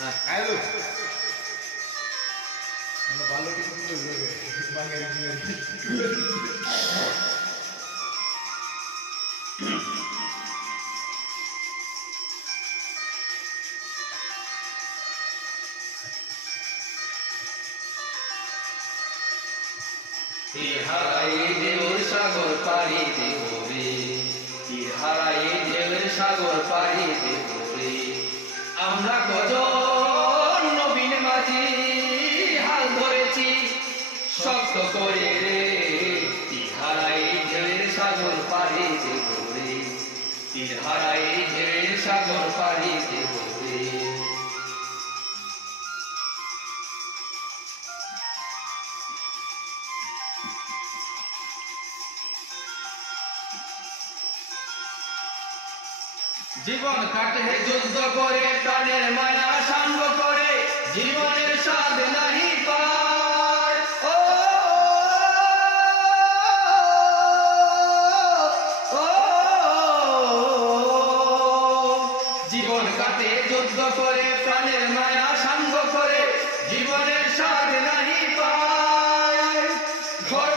Ayo. Ano balo kita dulu gue. Bangga ini. হারাই দেউর সাগর সাগর আমরা কজন শক্ত করে রে হারাই ঢেউয়ের সাগর পাড়ি দেব রে হারাই ঢেউয়ের সাগর পাড়ি দেব রে জীবন কাটে যুদ্ধ করে, প্রাণের মায়া সাঙ্গ করে, জীবনের স্বাদ নাহি প্রাণের মায়া সাঙ্গ করে জীবনের স্বাদ নাহি পায়। ঘর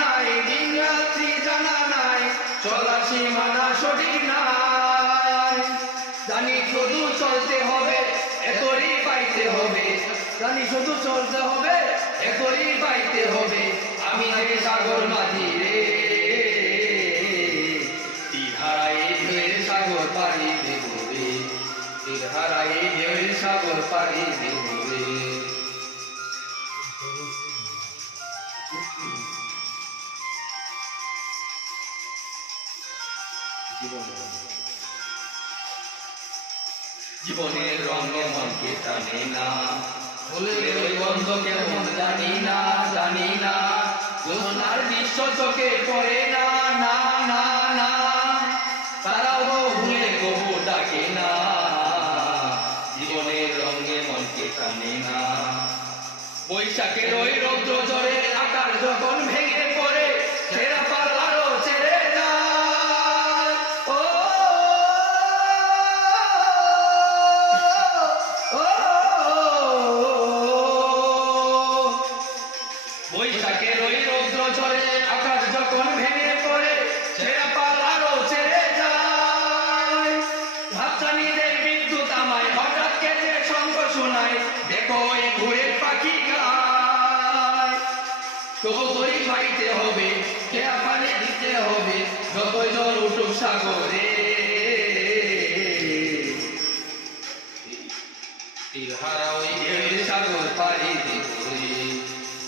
নাই, দিন রাত্রি জানা নাই চলা সীমানা সঠিক নাই। জানি শুধু চলতে হবে একই পাইতে হবে। জানি শুধু চলতে হবে একই পাইতে হবে। তিহারাই ঢেউয়ের সাগর পাড়ি জীবনের রঙে মনকে টানে না। ফুলের ওই গন্ধ কেমন জানি না জানি না। যোজনার দৃশ্য চোখে পড়ে না। বৈশাখের ওই রৌদ্র জ্বরে আকার যখন ভেঙে পড়ে ছেড়া পাল্লারও ছেড়ে ও বৈশাখের ওই রৌদ্র জ্বরে আকাশ যখন ভেঙে তবু তরি পাইতে হবে খেয়া পানি দিতে হবে, যতই জল উঠুক সাগরে। তীরহারা ওই ঢেউয়ের সাগর পাড়ি দেব রে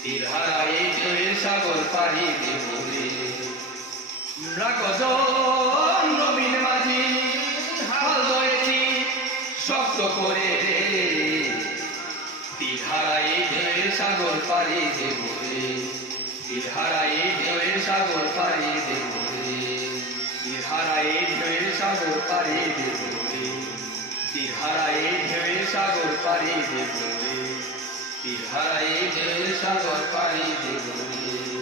তীরহারা এই ঢেউয়ের সাগর পাড়ি দেব আমরা কজন নবীন মাঝি, হাল ধরেছি, শক্ত করে রে। তীরহারা এই ঢেউয়ের সাগর এই ঢেউয়ের সাগর পাড়ি দেব এই ঢেউয়ের সাগর পাড়ি দেব এই ঢেউয়ের সাগর পাড়ি দেব এই ঢেউয়ের সাগর পাড়ি দেব